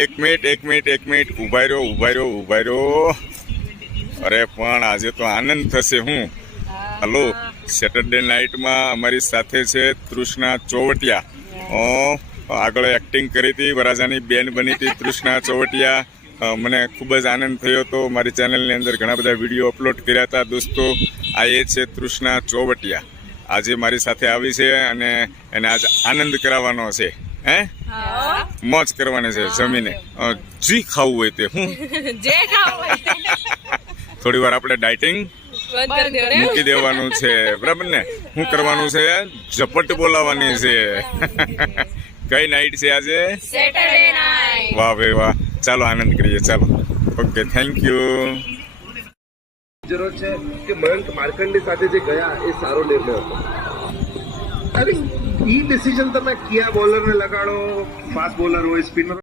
એક મિનિટ ઉભા રહ્યો. અરે પણ આજે તો આનંદ થશે. હું હલો, સેટરડે નાઇટમાં અમારી સાથે છે તૃષ્ણા ચોવટિયા. આગળ એક્ટિંગ કરી હતી, વરાજાની બેન બની હતી તૃષ્ણા ચોવટિયા. મને ખૂબ જ આનંદ થયો હતો. મારી ચેનલની અંદર ઘણા બધા વિડીયો અપલોડ કર્યા હતા દોસ્તો. આ એ છે તૃષ્ણા ચોવટિયા. આજે મારી સાથે આવી છે અને એને આજ આનંદ કરાવવાનો છે. હે મોજ કરવાની છે જમીને. જી ખાવું હોય તે હું થોડી વાર આપણે ડાયટિંગ મૂકી દેવાનું છે, બરાબર ને? શું કરવાનું છે? ઝપટ બોલાવવાની છે. કઈ નાઈટ છે આજે? Saturday night. વાહ ભાઈ વાહ. ચાલો આનંદ કરીએ, ચાલો. Okay, thank you. જરૂર છે કે મયંક માર્કંડે સાથે જે ગયા એ સારો નિર્ણય હતો. અરે ઈ ડિસિઝન તમે કયા બોલરને લગાડો, ફાસ્ટ બોલર હોય, સ્પિનર